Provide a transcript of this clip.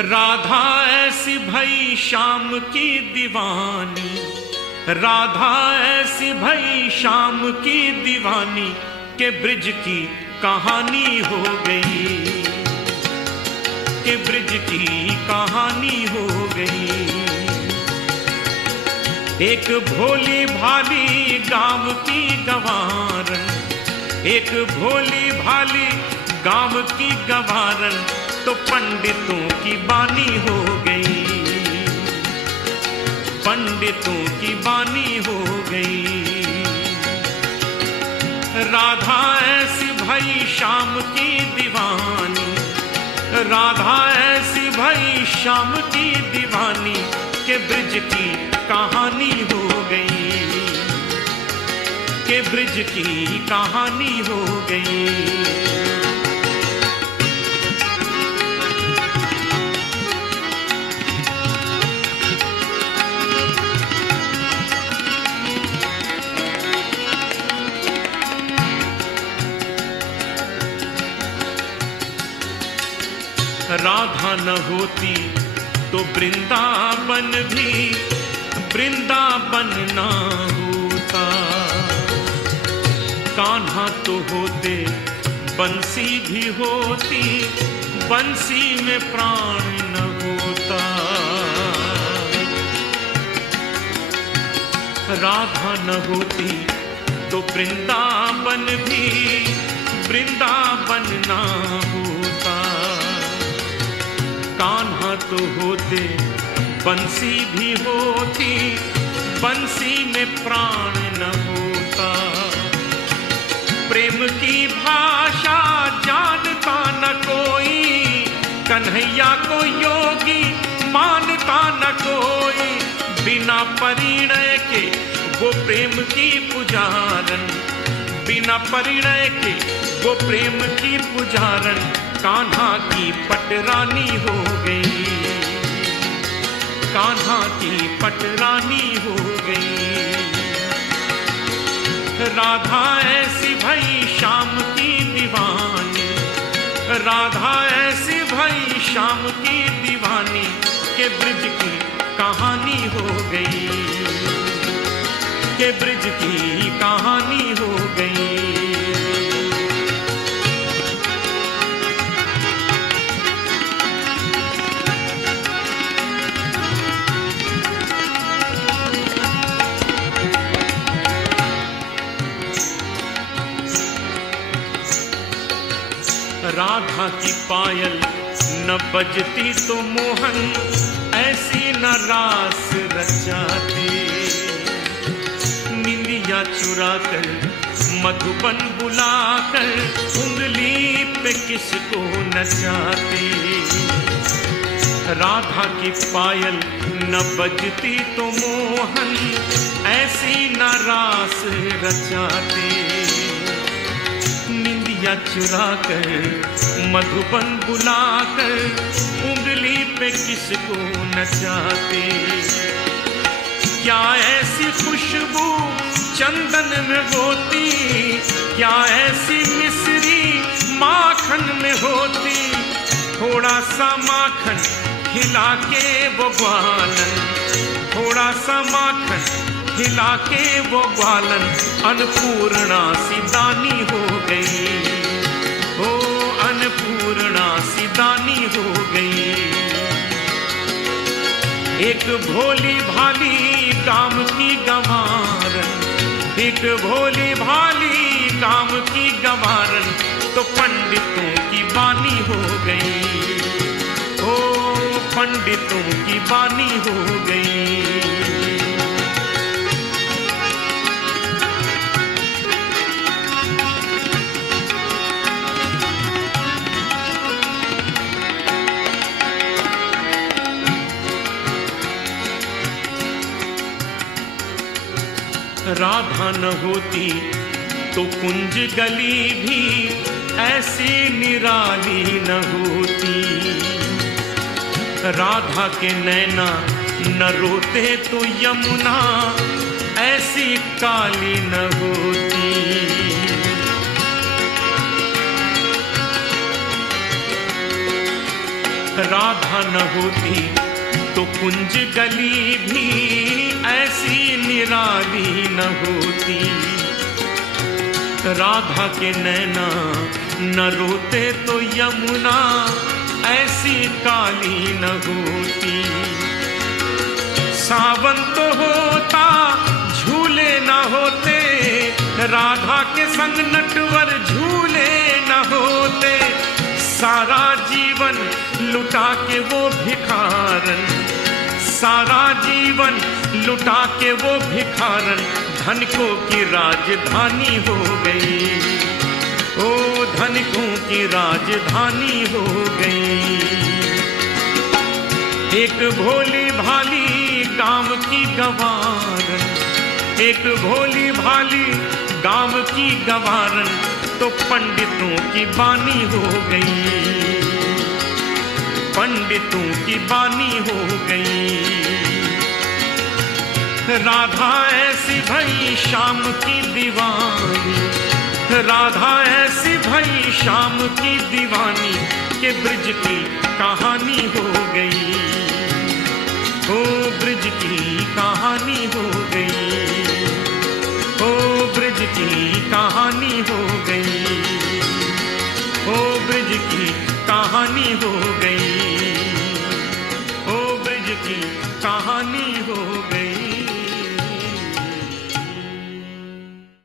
राधा ऐसी भई श्याम की दीवानी, राधा ऐसी भई श्याम की दीवानी के ब्रिज की कहानी हो गई, के ब्रिज की कहानी हो गई। एक भोली भाली गांव की गंवारन, एक भोली भाली गांव की गंवारन तो पंडितों की बानी हो गई, पंडितों की बानी हो गई। राधा ऐसी भई श्याम की दीवानी, राधा ऐसी भई श्याम की दीवानी के ब्रिज की कहानी हो गई, के ब्रिज की कहानी हो गई। राधा न होती तो वृंदावन भी वृंदावन ना होता, कान्हा तो होते बंसी भी होती, बंसी में प्राण न होता। राधा न होती तो वृंदावन भी वृंदावन ना होता, कान्हा तो होते बंसी भी होती, बंसी में प्राण न होता। प्रेम की भाषा जानता न कोई, कन्हैया को योगी मानता न कोई, बिना परिणय के वो प्रेम की पुजारन, बिना परिणय के वो प्रेम की पुजारन कान्हा की पटरानी हो गई, कान्हा की पटरानी हो गई। राधा ऐसी भई श्याम की दीवानी, राधा ऐसी भई श्याम की दीवानी के ब्रिज की कहानी हो गई, के ब्रिज की कहानी हो गई। राधा की पायल न बजती तो मोहन ऐसी न रास रचाते, निंदिया चुरा कर मधुबन बुलाकर उंगली पे किसको नचाते। राधा की पायल न बजती तो मोहन ऐसी न रास रचाते, निंदिया चुरा कर मधुबन बुलाकर उंगली पे किसको नचाते। क्या ऐसी खुशबू चंदन में होती, क्या ऐसी मिश्री माखन में होती, थोड़ा सा माखन खिला के वो ग्वालन, थोड़ा सा माखन खिला के वो ग्वालन अन्नपूर्णा सी दानी हो गई, ओ अन्नपूर्णा सी दानी हो गई। एक भोली भाली काम की गंवारन, एक भोली भाली काम की गंवारन तो पंडितों की बानी हो गई, ओ पंडितों की बानी हो गई। राधा न होती तो कुंज गली भी ऐसी निराली न होती, राधा के नैना न रोते तो यमुना ऐसी काली न होती। राधा न होती तो कुंज गली भी ऐसी निराली न होती। राधा के नैना न रोते तो यमुना ऐसी काली न होती। सावन तो होता झूले न होते, राधा के संग नटवर झूले न होते। सारा जीवन लुटा के वो भिखारन, सारा जीवन लुटा के वो भिखारन धनिकों की राजधानी हो गई। ओ धनिकों की राजधानी हो गई। एक भोली भाली गांव की गवारन, एक भोली भाली गांव की गवारन तो पंडितों की बानी हो गई, पंडितों की बानी हो गई। राधा ऐसी भई शाम की दीवानी, राधा ऐसी भई शाम की दीवानी के ब्रिज की कहानी हो गई। ओ ब्रिज की कहानी हो गई, ओ ब्रिज की कहानी हो गई, ओ ब्रिज की कहानी हो गई, ओ ब्रिज की कहानी हो गई।